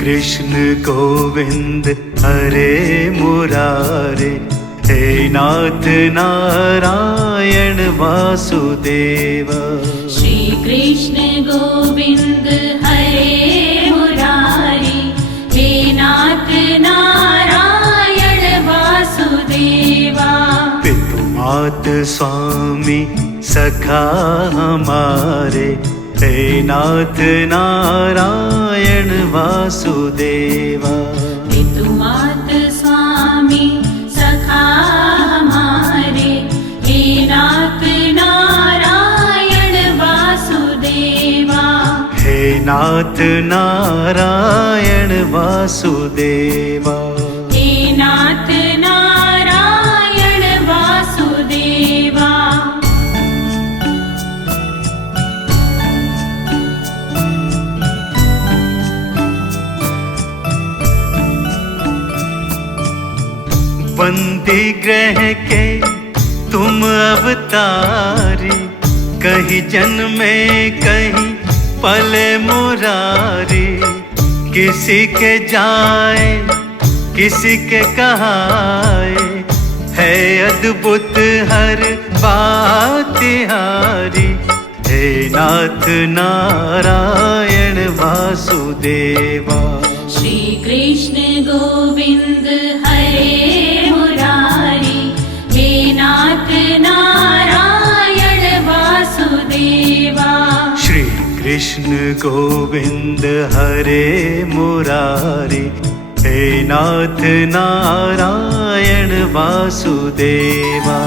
कृष्ण गोविंद हरे मुरारे, हे नाथ नारायण वासुदेव। श्री कृष्ण गोविंद हरे मुरारी, हे नाथ नारायण वासुदेवा। पितु मात स्वामी सखा हमारे, हे नाथ नारायण वासुदेवा। पितु मात स्वामी सखा हमारे, हे नाथ नारायण वासुदेवा। हे नाथ नारायण वासुदेवा। हे नाथ नारायण वासुदेवा। बंदी ग्रह के तुम अवतारी, कहीं जन्मे कहीं पले मुरारी। किसी के जाए किसी के कहाए, है अद्भुत हर बात हारी। हे नाथ नारायण वासुदेवा। श्री कृष्ण गोविंद हरे मुरारी, हे नाथ नारायण वासुदेवा। श्री कृष्ण गोविंद हरे मुरारी, हे नाथ नारायण वासुदेवा।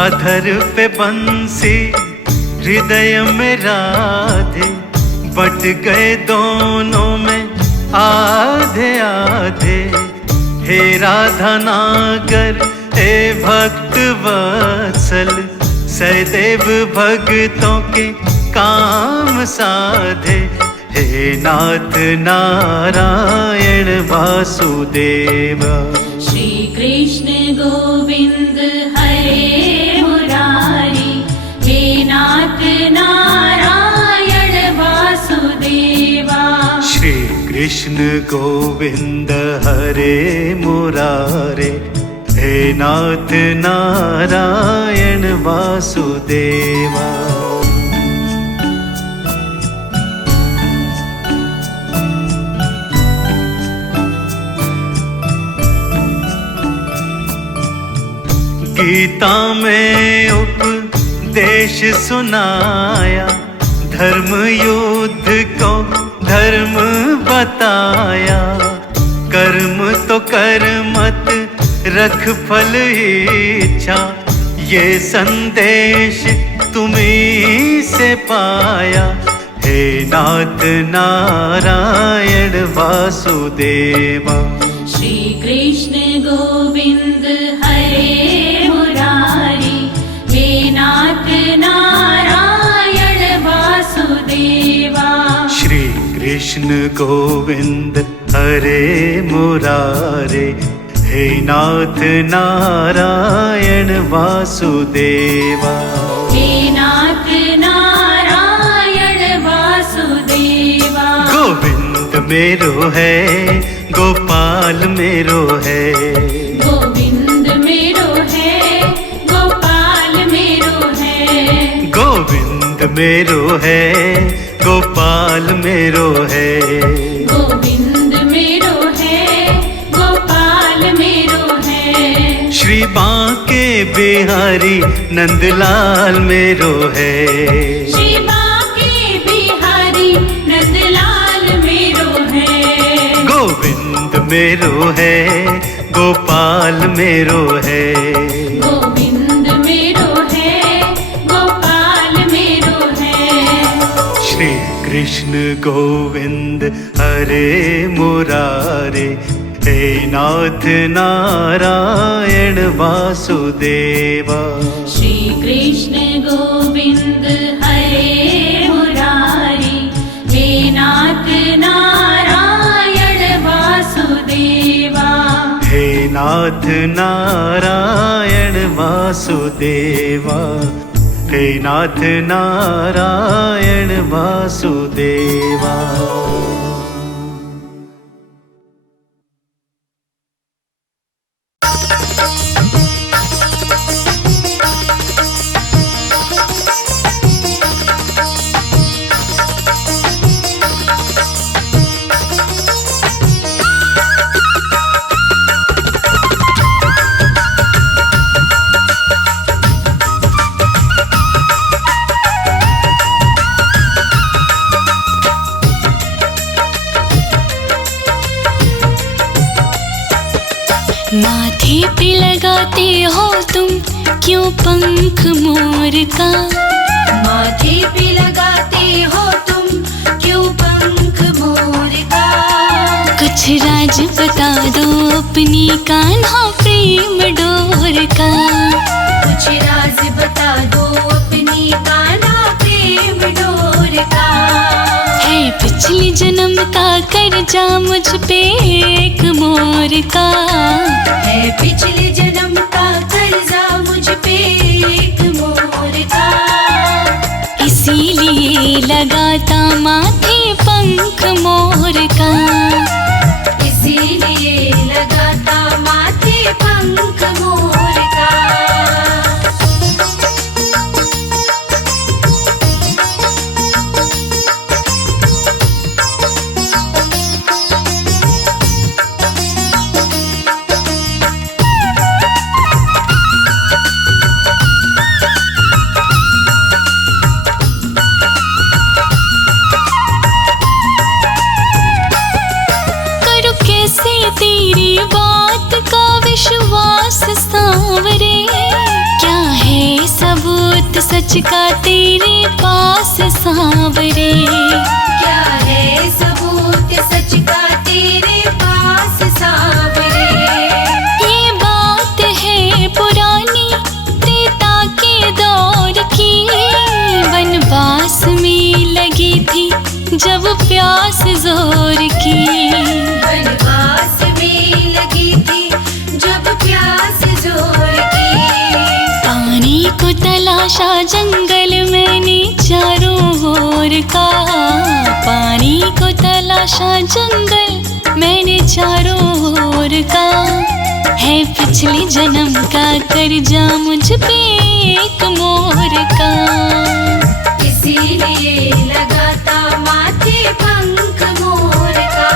अधर पे बंसी हृदय में राधे, बट गए दोनों में आधे आधे। हे राधा नागर हे भक्त वत्सल, सदैव भक्तों के काम साधे। हे नाथ नारायण वासुदेवा। श्री कृष्ण गोविंद हरे मुरारी, हे नाथ नारायण वासुदेवा। श्री कृष्ण गोविंद हरे मुरारे, हे नाथ नारायण वासुदेवा। गीता में उपदेश सुनाया, धर्म युद्ध को धर्म बताया। कर्म तो कर मत रख फल इच्छा, ये संदेश तुम्हीं से पाया। हे नाथ नारायण वासुदेवा। श्री कृष्ण गोविंद हरे मुरारी, हे नाथ नारायण वासुदेवा। श्री कृष्ण गोविंद हरे मुरारे, हे नाथ नारायण वासुदेवा। हे नाथ नारायण वासुदेवा। गोविंद मेरो है गोपाल मेरो है, गोविंद मेरो है गोपाल मेरो है। गोविंद मेरो है गोपाल मेरो है। गोविंद मेरो है गोपाल मेरो है। श्री बांके बिहारी नंदलाल मेरो है। श्री बांके बिहारी नंदलाल मेरो है। गोविंद मेरो है गोपाल मेरो है। गोविंद मेरो है गोपाल मेरो है। श्री कृष्ण गोविंद हरे मुरारे, हे नाथ नारायण वासुदेवा। श्री श्री कृष्ण गोविंद हरे मुरारी, हे नाथ नारायण वासुदेवा। हे नाथ नारायण वासुदेवा, हे नाथ नारायण वासुदेवा। माथे पे लगाते हो तुम क्यों पंख मोर का? माथे पे लगाते हो तुम क्यों पंख मोर का? कुछ राज बता दो अपनी कान्हा प्रेम डोर का। कुछ राज बता दो अपनी कान्हा प्रेम डोर का। है पिछले जन्म का कर्जा मुझ पे एक मोर का। है पिछले जन्म का कर्जा मुझ पे एक मोर का। इसीलिए लगाता माथे पंख मोर का। इसीलिए लगाता माथे पंख मोर का। तेरी बात का विश्वास सांवरे, क्या है सबूत सच का तेरे पास सांवरे? क्या है सबूत सच का तेरे पास सांवरे? ये बात है पुरानी त्रेता के दौर की, वनवास में लगी थी जब प्यास जोर की। वनवास में लगी थी जब प्यास जोर की। पानी को तलाशा जंगल मैंने चारों ओर का। पानी को तलाशा जंगल मैंने चारों ओर का। है पिछले जन्म का कर्जा मुझ पे एक मोर का। इसीलिए लगाता माथे पंख मोर का।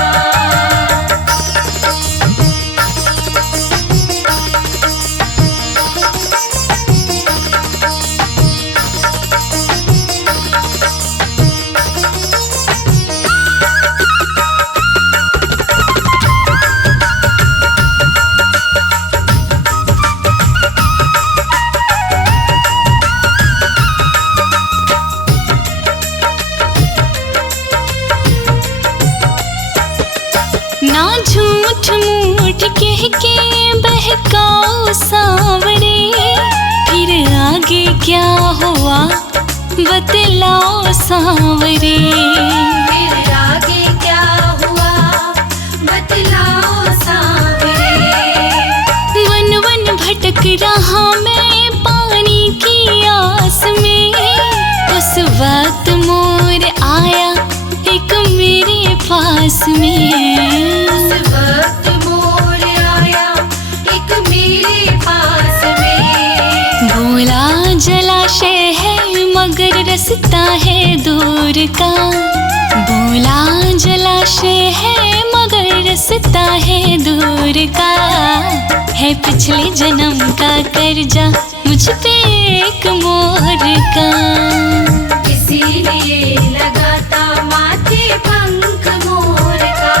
ना झूठ मूठ कह के बहकाओ सांवरे, फिर आगे क्या हुआ बतलाओ सांवरे। फिर आगे क्या हुआ बतलाओ सांवरे। वन वन भटक रहा मैं पानी की आस में, उस वक्त मोर आया एक मेरे पास में। उस वक्त मोर आया एक मेरे पास में। बोला जलाशय है मगर रास्ता है दूर का। बोला जलाशय है मगर रास्ता है दूर का। है पिछले जन्म का कर्जा मुझ पे एक मोर का। इसीलिए लगाता माथे पंख मोर का।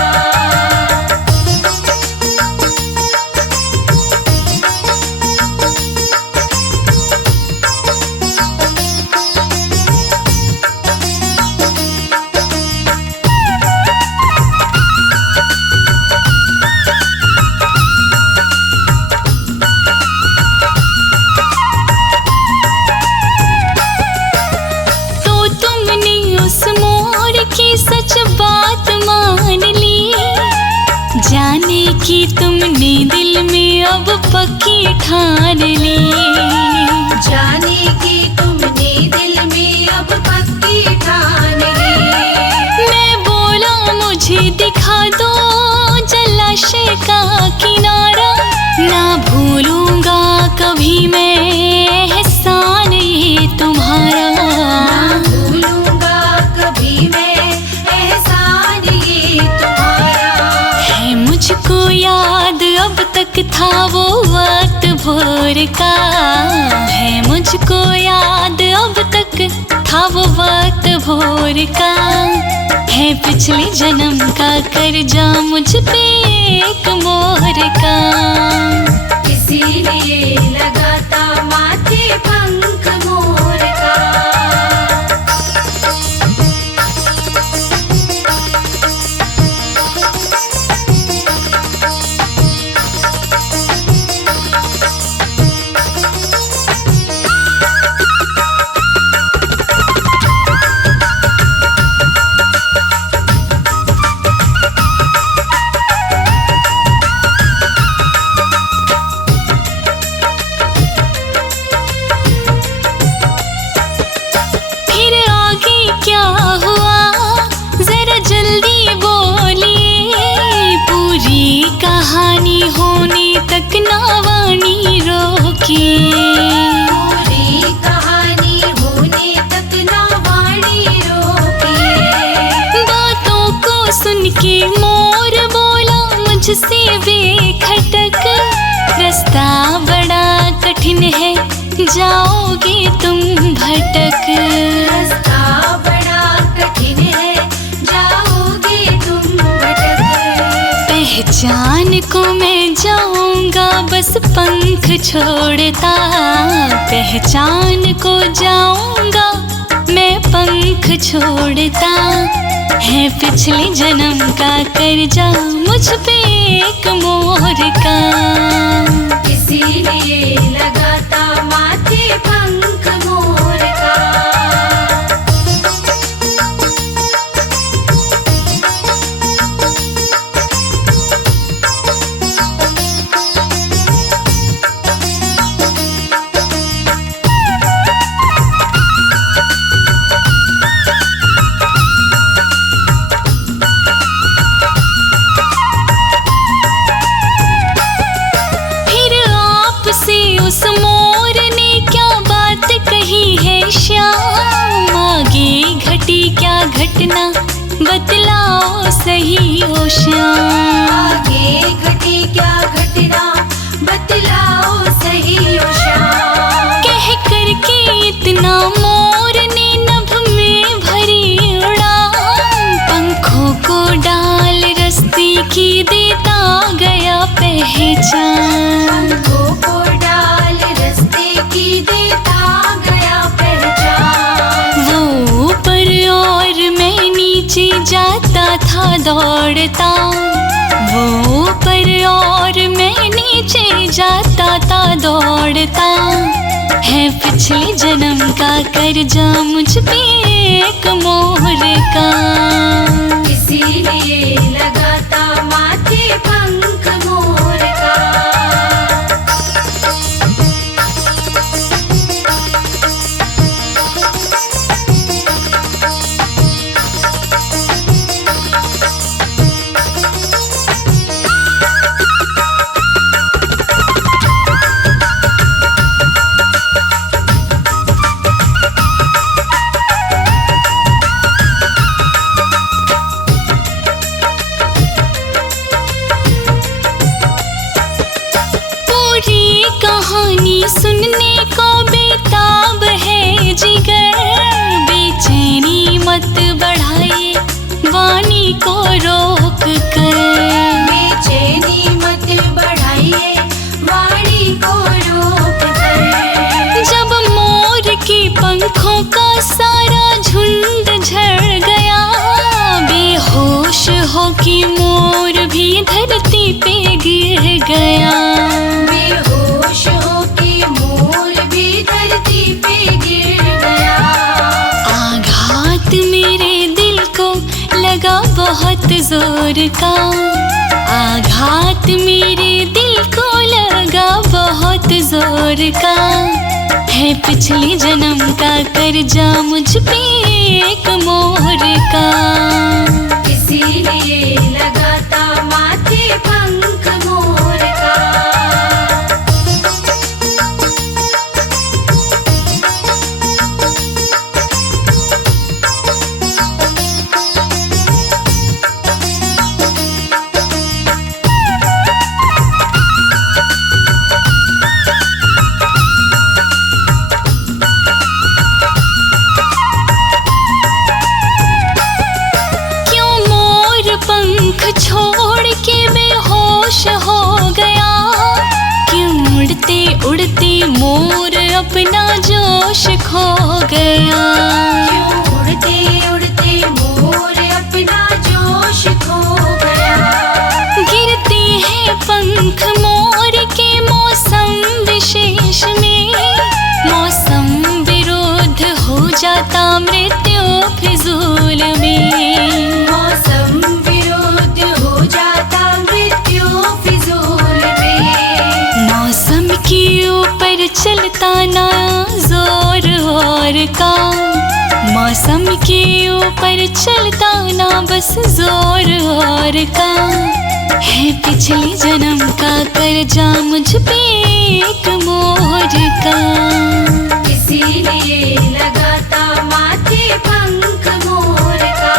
जाने कि तुमने दिल में अब पक्की ठान ली, जाने कि तुमने दिल में अब पक्की ठान ली। मैं बोला मुझे दिखा दो जलाशय का किनारा, ना भूलूंगा कभी मैं एहसान ये तुम्हारा, ना भूलूंगा कभी मैं एहसान ये तुम्हारा। है मुझको याद अब तक था वो वक्त भोर का, है मुझको याद अब तक था वो वक्त भोर का, है पिछले जन्म का कर्जा मुझ पे एक मोर का। इसीलिए लगाता माथे पंख मोर का। फिर आगे क्या हुआ जरा जल्दी बोलिए, पूरी कहानी होने तक ना वाणी रोकिए, पूरी कहानी होने तक ना वाणी रोकिए। बातों को सुन के मोर बोला मुझसे बेखटक, रास्ता बड़ा कठिन है जाओगे तुम भटक, रास्ता बड़ा कठिन है जाओगे तुम भटक। पहचान को मैं जाऊंगा बस पंख छोड़ता, पहचान को जाऊंगा मैं पंख छोड़ता, है पिछले जन्म का कर्जा मुझ पे एक मोर का। इसीलिए लगाता माथे पंख मोर का। फिर आपसे उस मोर ने क्या बात कही है श्याम, आगे घटी क्या घटना बतलाओ सही ओ श्याम, आगे घटी क्या घटना बतलाओ सही ओ श्याम। कह करके इतना मोर ने नभ में भरी उड़ान, पंखों को डाल रस्ते की देता गया पहचान, पंखों को डाल रस्ते की देता गया पहचान। वो ऊपर और मैं नीचे जाता था दौड़ता, वो ऊपर और मैं नीचे जाता था दौड़ता, है पिछले जन्म का कर्जा मुझ पे एक मोर का। इसीलिए लगाता माथे पंख मोर का। पूरी कहानी सुनने को बेताब है जिगर, बेचैनी मत बढ़ाइए वाणी को रोक कर, बेचैनी मत बढ़ाइए वाणी को रोक कर। जब मोर के पंखों का सारा झुंड झड़ गया, बेहोश हो कि मोर भी धरती पे गिर गया, बेहोश हो कि मोर भी धरती पे गिर गया। आघात मेरे दिल को लगा बहुत जोर का। आघात मेरे दिल को लगा बहुत जोर का। है पिछले जन्म का कर्जा मुझ पे एक मोर का। इसीलिए लगाता माथे पंख मोर का। छोड़ के बेहोश हो गया। क्यों उड़ते उड़ते मोर अपना जोश खो गया। क्यों उड़ते उड़ते मोर अपना जोश खो गया। गिरते हैं पंख मोर के मौसम विशेष में। मौसम विरोध हो जाता मृत्यु फिजूल में। मौसम विरोध हो जाता मृत्यु फिजूल में। मौसम के ऊपर चलता ना जोर और का। मौसम के ऊपर चलता ना बस जोर और का। है पिछले जन्म का कर्जा मुझ पे एक मोर का। इसीलिए लगाता माथे पंख मोर का।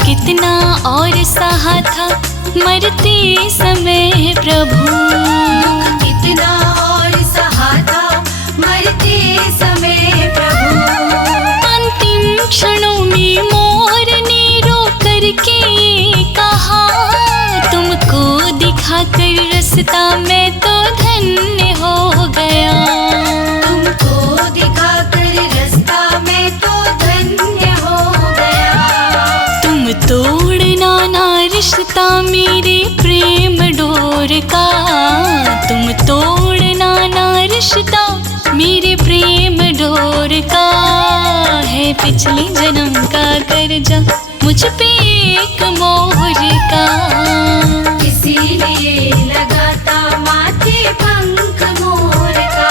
कितना और सहा था मरते समय प्रभु। दुख कितना और सहा था मरते समय प्रभु। अंतिम क्षणों में मोर ने रो करके कहा। तुमको दिखाकर रास्ता मैं तो धन्य हो गया। तुमको दिखाकर रास्ता मैं तो धन्य हो गया। तुम तोड़ना ना रिश्ता मेरे प्रेम डोर का। तुम तोड़ना ना रिश्ता मेरे प्रेम डोर का। है पिछले जन्म का कर्जा मुझ पे एक मोर का। इसीलिए लगाता माथे पंख मोर का।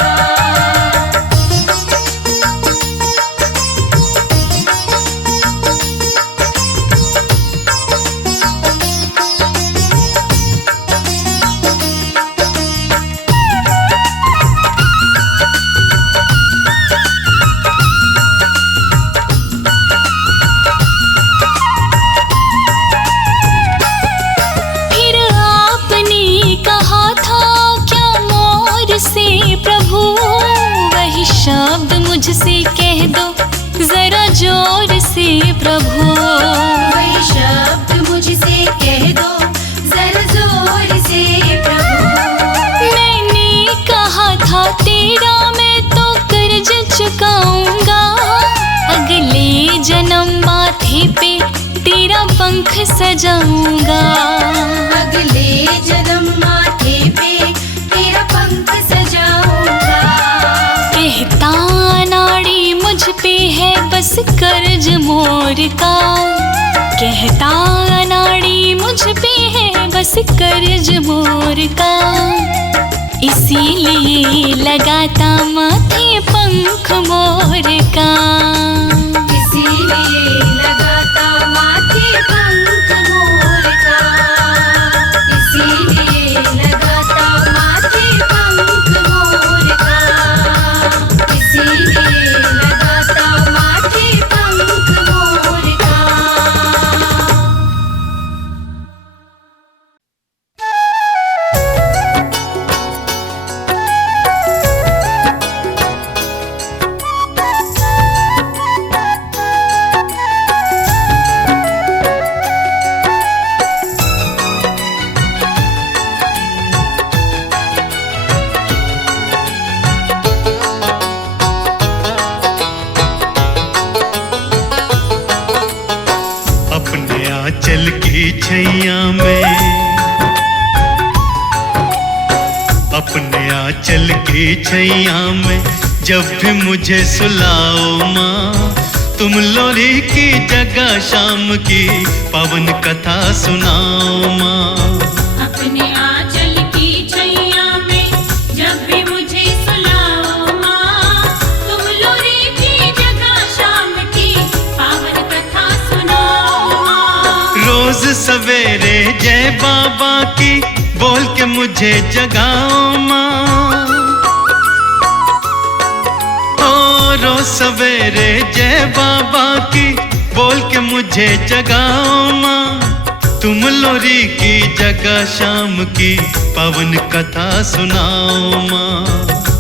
शब्द मुझसे कह दो जरा जोर से प्रभु। वही शब्द मुझसे कह दो जरा जोर से प्रभु। मैंने कहा था तेरा मैं तो कर्ज चुकाऊंगा। अगले जन्म माथे पे तेरा पंख सजाऊंगा। अगले जन्म माथे पे तेरा पंख सजाऊंगा। कहता नाड़ी मुझ पे है बस कर्ज मोर का। कहता नाड़ी मुझ पे है बस कर्ज मोर का। इसीलिए लगाता माथे पंख मोर का। इसीलिए लगाता माथे पंख मोर का। इसीलिए लगाता माथे पंख मोर का। इसीलिए लगाता माथे पंख मोर का। आंचल की छैया में, अपने आंचल की छैया में जब भी मुझे सुलाओ माँ, तुम लोरी की जगह शाम की पवन कथा सुनाओ माँ। अपने आंचल की छैया में जब भी मुझे सुलाओ माँ, तुम लोरी की जगह शाम की पावन कथा सुनाओ माँ। रोज सवेरे जय बाबा की बोल के मुझे जगाओ माँ, ओ रोज सवेरे जय बाबा की बोल के मुझे जगाओ माँ, तुम लोरी की जगह शाम की पवन कथा सुनाओ माँ।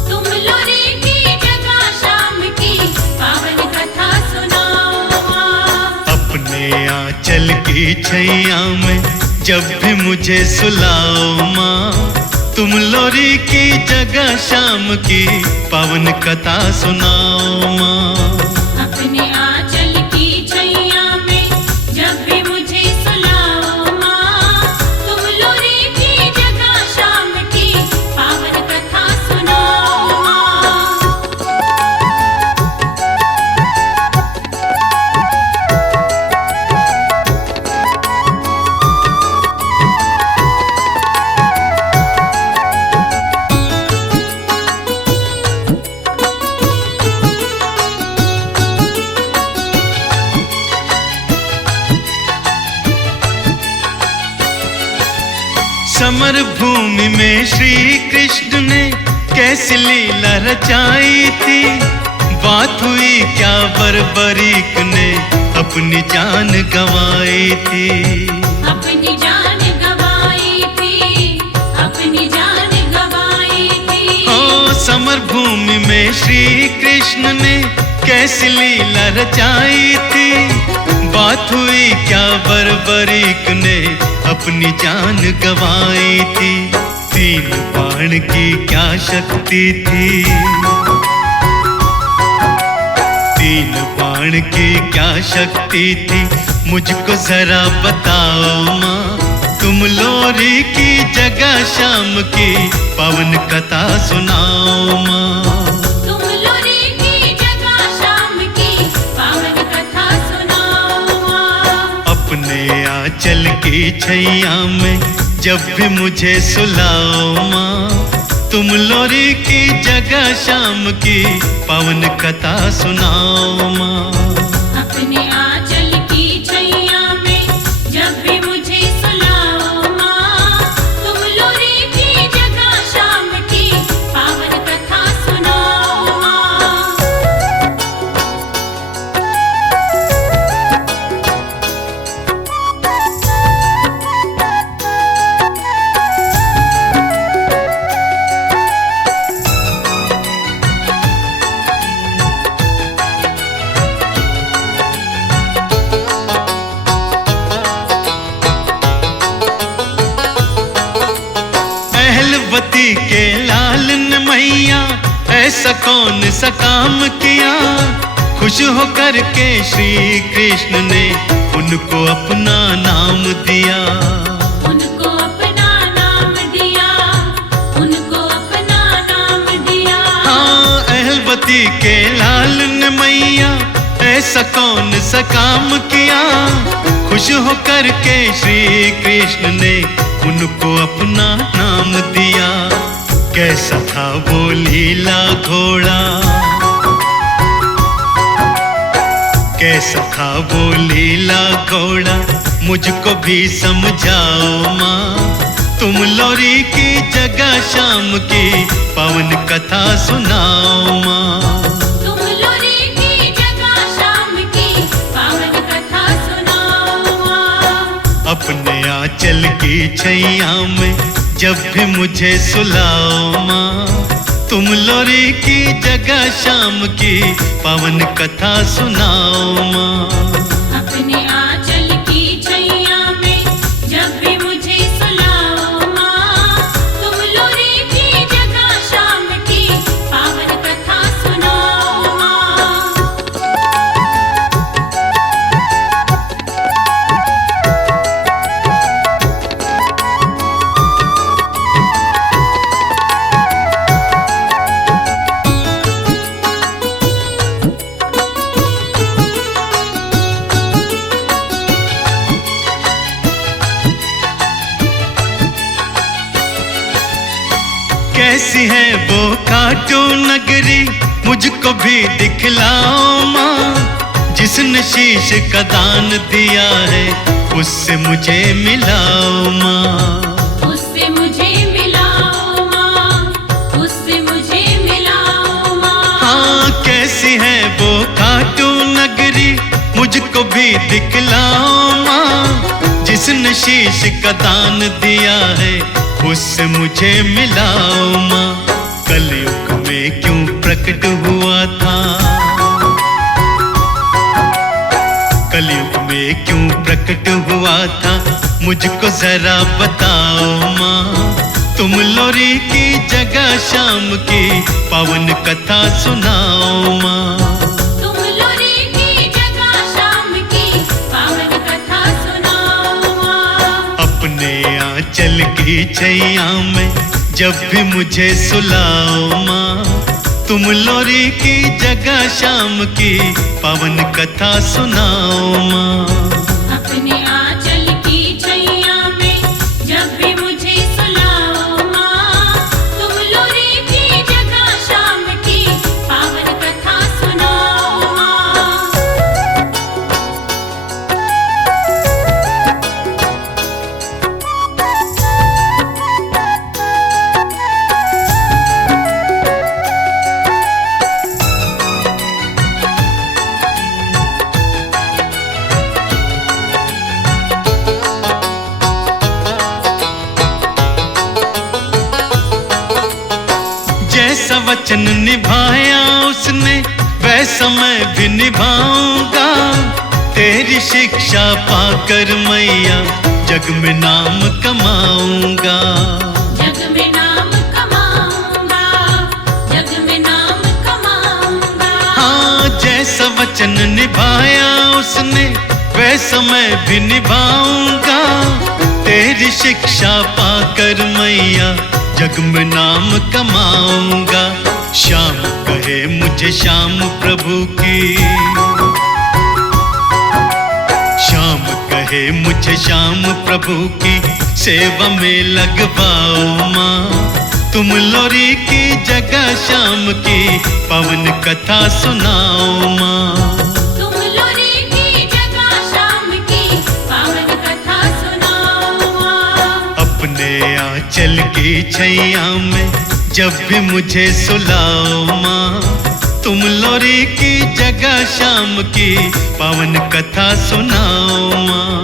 तुम लोरी की जगह शाम की पावन कथा सुनाओ माँ। अपने आंचल की छैया में जब भी मुझे सुलाओ माँ, तुम लोरी की जगह शाम की पवन कथा सुनाओ माँ। अपने आंचल की छैया में जब भी मुझे सुलाओ माँ, तुम लोरी की जगह शाम की पावन कथा सुनाओ माँ। समर भूमि में श्री कृष्ण ने कैसी लीला रचाई थी, बात हुई क्या बर्बरीक ने अपनी जान गंवाई थी। अपनी जान गंवाई थी, अपनी जान गंवाई थी। ओ समर भूमि में श्री कृष्ण ने कैसी लीला रचाई थी, बात हुई क्या बर्बरीक ने अपनी जान गंवाई थी। तीन बाण की क्या शक्ति थी, तीन बाण की क्या शक्ति थी, मुझको जरा बताओ माँ, तुम लोरी की जगह शाम की पवन कथा सुनाओ माँ। तुम लोरी की जगह शाम की पावन कथा सुनाओ माँ। अपने आंचल की छैया में जब भी मुझे सुलाओ माँ, तुम लोरी की जगह शाम की पवन कथा सुनाओ माँ। अपने आंचल की छैया में जब भी मुझे सुलाओ माँ, तुम लोरी की जगह शाम की पावन कथा सुनाओ माँ। अहलवती के लाल ने मैया ऐसा कौन सा काम किया, खुश होकर के श्री कृष्ण ने उनको अपना नाम दिया। उनको अपना नाम दिया, उनको अपना नाम दिया। हाँ अहलवती के लाल ने मैया ऐसा कौन सा काम किया, खुश होकर के श्री कृष्ण ने उनको अपना नाम दिया। कैसा था वो लीला घोड़ा, कैसा था वो लीला घोड़ा, मुझको भी समझाओ माँ, तुम लोरी की जगह शाम की पवन कथा सुनाओ माँ। तुम लोरी की जगह शाम की पावन कथा सुनाओ माँ। अपने आंचल की छैया में जब भी मुझे सुलाओ माँ, तुम लोरी की जगह शाम की पवन कथा सुनाओ माँ। अपने आंचल की छैया में जब भी मुझे सुलाओ माँ, तुम लोरी की जगह शाम की पावन कथा सुनाओ माँ। कैसी है वो काटो नगरी, मुझको भी दिखलाओ माँ। जिसने शीश का दान दिया है उससे मुझे मिलाओ माँ। उससे मुझे मिलाओ माँ, उससे मुझे मिलाओ माँ। हाँ, कैसी है वो काटो नगरी, मुझको भी दिखलाओ माँ। जिसने शीश का दान दिया है उससे मुझे मिलाओ माँ। कलयुग में क्यों प्रकट हुआ था, कलयुग में क्यों प्रकट हुआ था, मुझको जरा बताओ माँ। तुम लोरी की जगह शाम की पावन कथा सुनाओ माँ। तुम लोरी की जगह शाम की पावन कथा सुनाओ माँ। अपने आंचल की छैया में जब भी मुझे सुलाओ माँ। तुम लोरी की जगह शाम की पावन कथा सुनाओ माँ। अपने आंचल की छैया में जब भी मुझे सुलाओ माँ। तुम लोरी की जगह शाम की पावन कथा सुनाओ माँ। जैसा वचन निभाया उसने वैसा मैं भी निभाऊंगा। तेरी शिक्षा पाकर मैया जग में नाम कमाऊंगा। जग में नाम कमाऊंगा, जग में नाम कमाऊंगा। हाँ, जैसा वचन निभाया उसने वैसा मैं भी निभाऊंगा। तेरी शिक्षा पाकर मैया जग में नाम कमाऊंगा। श्याम कहे मुझे श्याम प्रभु की, श्याम कहे मुझे श्याम प्रभु की सेवा में लगवाओ माँ। तुम लोरी की जगह शाम की पावन कथा सुनाओ माँ। तुम लोरी की जगह शाम की पावन कथा सुनाओ माँ। अपने आंचल की छैया में जब भी मुझे सुलाओ माँ। तुम लोरी की जगह शाम की पावन कथा सुनाओ माँ।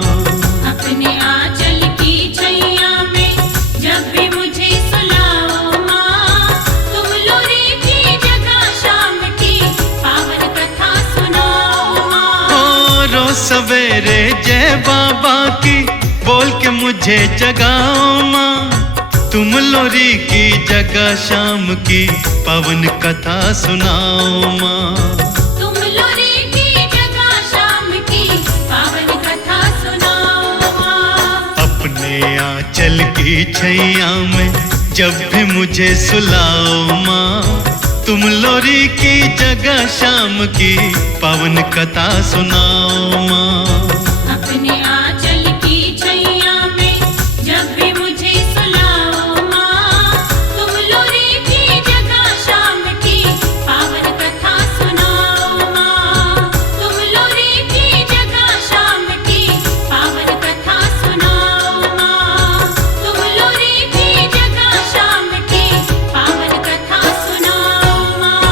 अपने आंचल की छैया में जब भी मुझे सुलाओ माँ। तुम लोरी की जगह शाम की पावन कथा सुनाओ माँ। ओ रोज सवेरे जय बाबा की बोल के मुझे जगाओ माँ। तुम लोरी की जगह शाम की पावन कथा सुनाओ माँ। तुम लोरी की जगह शाम की पावन कथा सुनाओ माँ। अपने आंचल की छैया में जब भी मुझे सुलाओ माँ। तुम लोरी की जगह शाम की पावन कथा सुनाओ माँ। अपने आंचल की छैया में जब भी मुझे सुलाओ माँ। तुम लोरी की जगह शाम की पावन कथा सुनाओ माँ। तुम लोरी की जगह शाम की पावन कथा सुनाओ माँ। तुम लोरी की जगह शाम की पावन कथा सुनाओ माँ।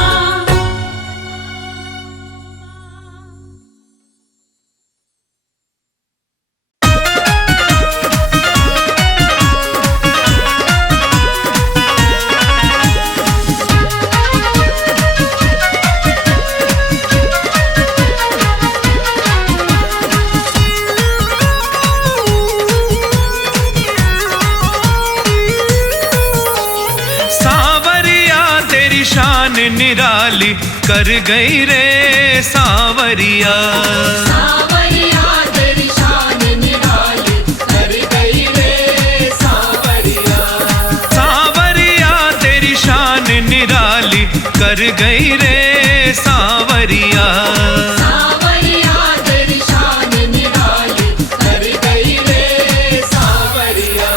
निराली कर गई रे सांवरिया। सांवरिया तेरी शान निराली कर गई रे सांवरिया। सांवरिया तेरी शान निराली कर गई रे सांवरिया। सांवरिया तेरी शान निराली कर गई रे सांवरिया।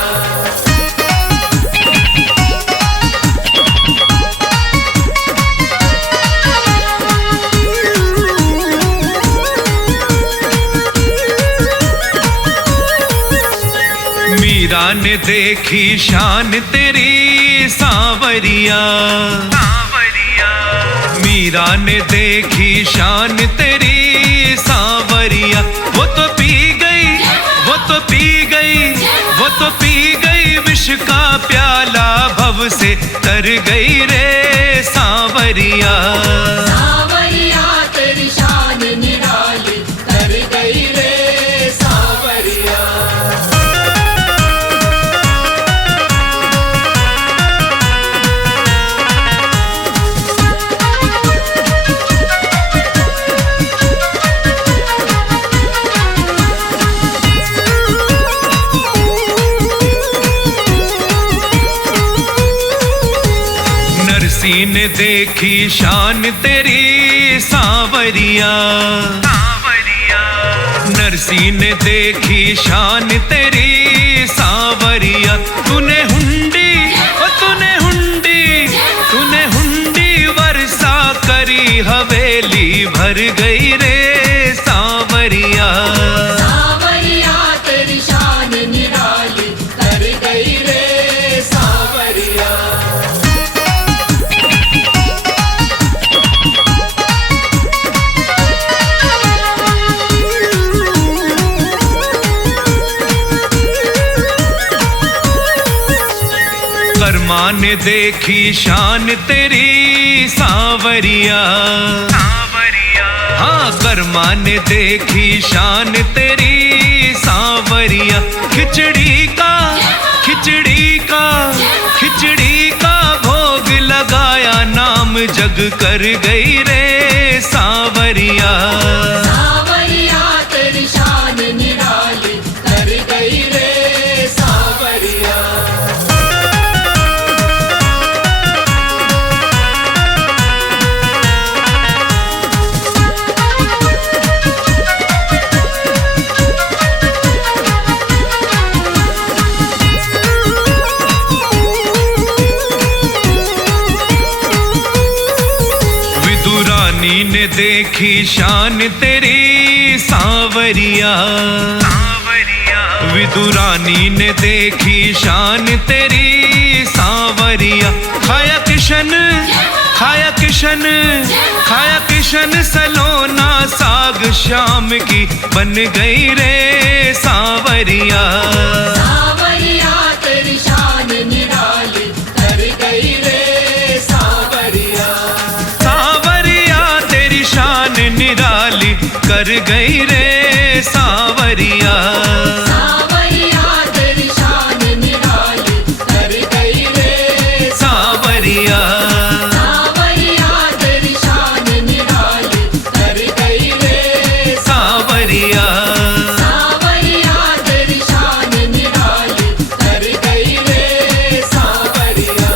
मीरा ने देखी शान तेरी सांवरिया, मीरा ने देखी शान तेरी सांवरिया। वो तो पी गई, वो तो पी गई, वो तो पी गई विष का प्याला, भव से तर गई रे सांवरिया। सांवरिया तेरी शान निराली, तर गई रे सांवरिया। नरसी ने देखी शान तेरी सांवरिया, नरसी ने देखी शान तेरी सांवरिया। तूने हुंडी, ओ तूने हुंडी, तूने हुंडी वर्षा करी, हवेली भर गई रे सांवरिया। सांवरिया तेरी शान निराली, तर गई रे सांवरिया। कर्मा ने देखी शान तेरी सांवरिया, हाँ कर्मा ने देखी शान तेरी सांवरिया। खिचड़ी का, खिचड़ी का, खिचड़ी का भोग लगाया, नाम जग कर गई रे सांवरिया। सांवरिया तेरी शान निराली, तर गई रे सांवरिया। विदुरानी ने देखी शान तेरी सांवरिया, विदुरानी ने देखी शान तेरी सांवरिया। खाया किशन, खाया किशन, खाया किशन सलोना, साग शाम की बन गई रे सांवरिया। सांवरिया तेरी शान निराली, तर गई रे सांवरिया। सांवरिया तेरी शान निराली, कर गई रे सांवरिया। सांवरिया तेरी शान निराली, तर गई रे सांवरिया। सांवरिया तेरी शान निराली, तर गई रे सांवरिया। सांवरिया तेरी शान निराली, तर गई रे सांवरिया।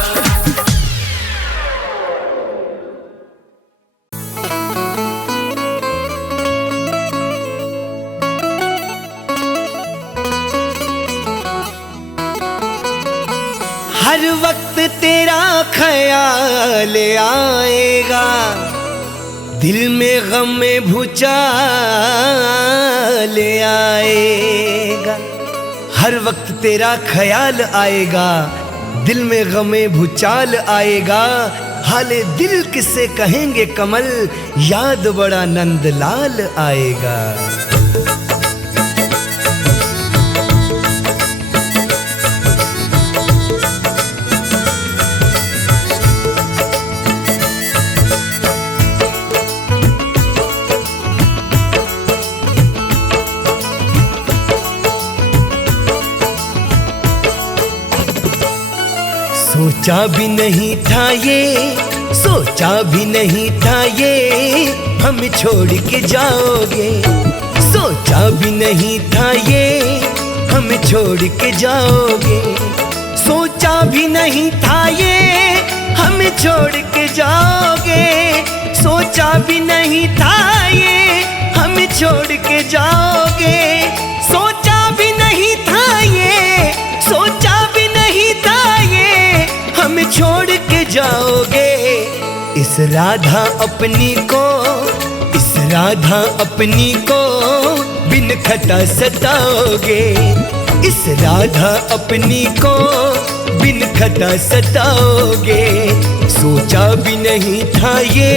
हर वक्त तेरा ख्याल आएगा, दिल में गम में भूचाल आएगा। हर वक्त तेरा ख्याल आएगा, दिल में गम में भूचाल आएगा। हाले दिल किसे कहेंगे कमल, याद बड़ा नंदलाल आएगा। सोचा भी नहीं था ये, सोचा भी नहीं था ये, हम छोड़ के जाओगे। सोचा भी नहीं था ये, हम छोड़ के जाओगे। सोचा भी नहीं था ये, हम छोड़ के जाओगे। सोचा भी नहीं था ये, हम छोड़ के जाओगे। सोचा भी नहीं था ये, सोचा भी नहीं था ये, हम छोड़ के जाओगे। इस राधा अपनी को, इस राधा अपनी को बिन खटा सताओगे। इस राधा अपनी को बिन खता सताओगे। सोचा भी नहीं था ये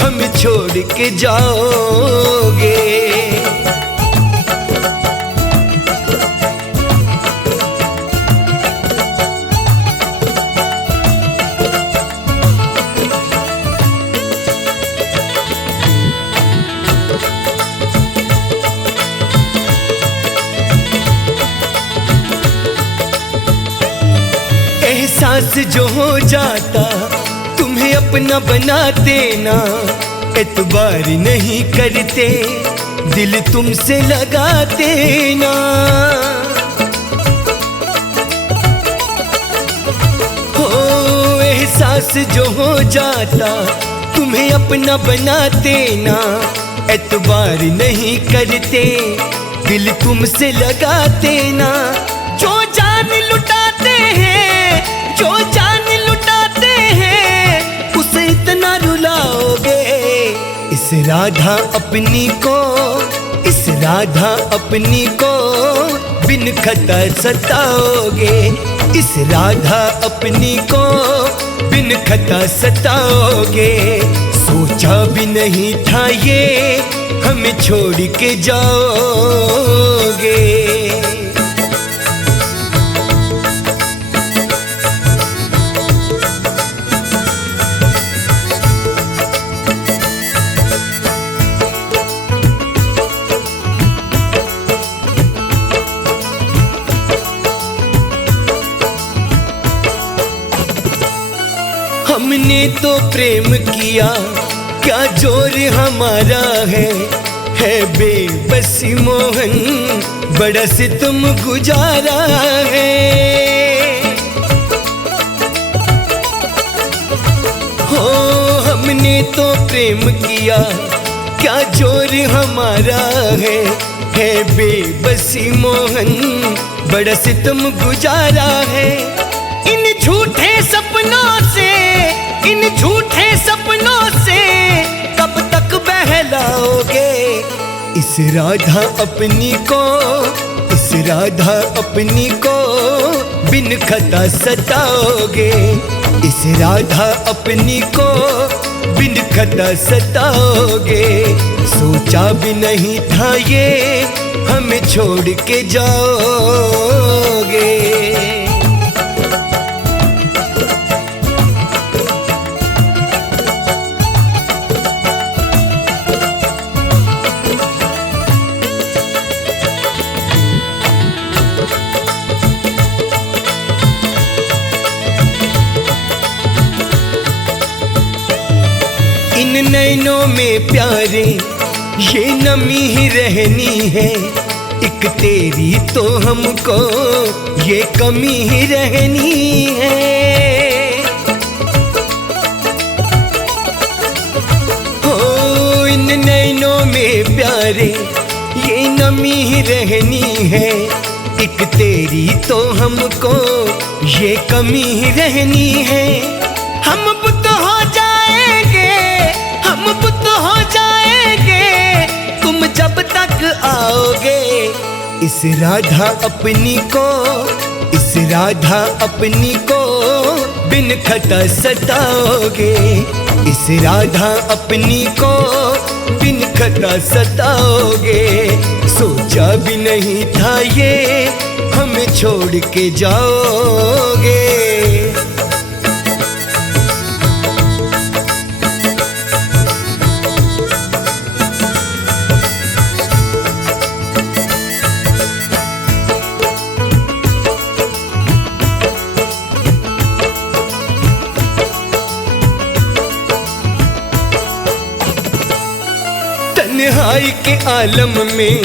हम छोड़ के जाओगे। एहसास जो हो जाता तुम्हें अपना बनाते ना, एतबार नहीं करते दिल तुमसे लगाते ना। हो एहसास जो हो जाता तुम्हें अपना बनाते ना, एतबार नहीं करते दिल तुमसे लगाते ना। जो जान लुटाते हैं, जो जान लुटाते हैं, उसे इतना रुलाओगे। इस राधा अपनी को, इस राधा अपनी को बिन खता सताओगे। इस राधा अपनी को बिन खता सताओगे। सोचा भी नहीं था ये हमें छोड़ के जाओगे। हमने तो प्रेम किया, क्या जोर हमारा है बेबसी मोहन, बड़ा सितम गुजारा है। हो हमने तो प्रेम किया, क्या जोर हमारा है बेबसी मोहन, बड़ा सितम गुजारा है। इन झूठे सपनों से, इन झूठे सपनों से कब तक बहलाओगे। इस राधा अपनी को, इस राधा अपनी को बिन खता सताओगे। इस राधा अपनी को बिन खता सताओगे। सोचा भी नहीं था ये हमें छोड़ के जाओगे। इन नैनों में प्यारे ये नमी ही रहनी है, एक तेरी तो हमको ये कमी ही रहनी है। हो इन नैनों में प्यारे ये नमी ही रहनी है, एक तेरी तो हमको ये कमी ही रहनी है। हम बुत हो जाएंगे, हम बुत हो जाएंगे तुम जब तक आओगे। इस राधा अपनी को, इस राधा अपनी को बिन खता सताओगे। इस राधा अपनी को बिन खता सताओगे। सोचा भी नहीं था ये हमें छोड़ के जाओगे। तन्हाई के आलम में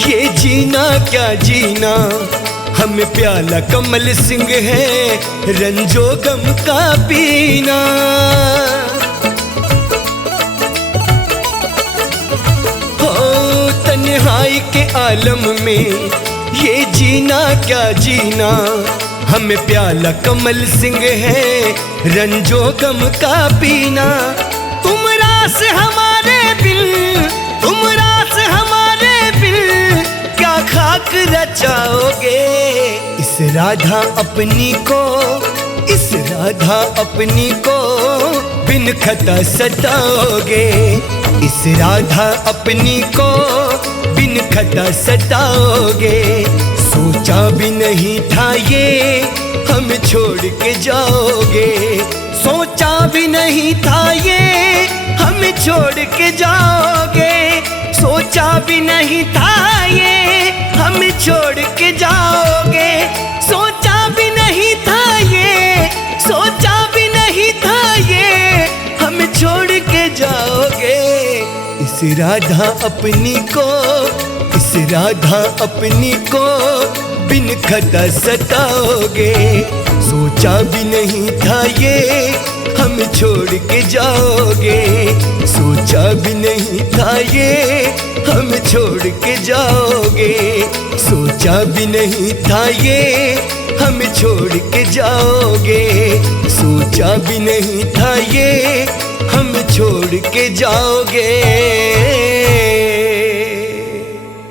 ये जीना क्या जीना, हमें प्याला कमल सिंह है रंजो गम का पीना। हो तन्हाई के आलम में ये जीना क्या जीना, हमें प्याला कमल सिंह है रंजो गम का पीना। तुम रास हमारे बिल, तुम रास हमारे बिल, क्या खाक रचाओगे। इस राधा अपनी को, इस राधा अपनी को बिन खता सताओगे। इस राधा अपनी को बिन खता सताओगे। सोचा भी नहीं था ये हम छोड़ के जाओगे। सोचा भी नहीं था ये हम छोड़ के जाओगे। सोचा भी नहीं था ये हम छोड़ के जाओगे। सोचा भी नहीं था ये, सोचा भी नहीं था ये हम छोड़ के जाओगे। इस राधा अपनी को, इस राधा अपनी को बिन खता सताओगे। सोचा भी नहीं था ये हम छोड़ के जाओगे। सोचा भी नहीं था ये हम छोड़ के जाओगे। सोचा भी नहीं था ये हम छोड़ के जाओगे। सोचा भी नहीं था ये हम छोड़ के जाओगे।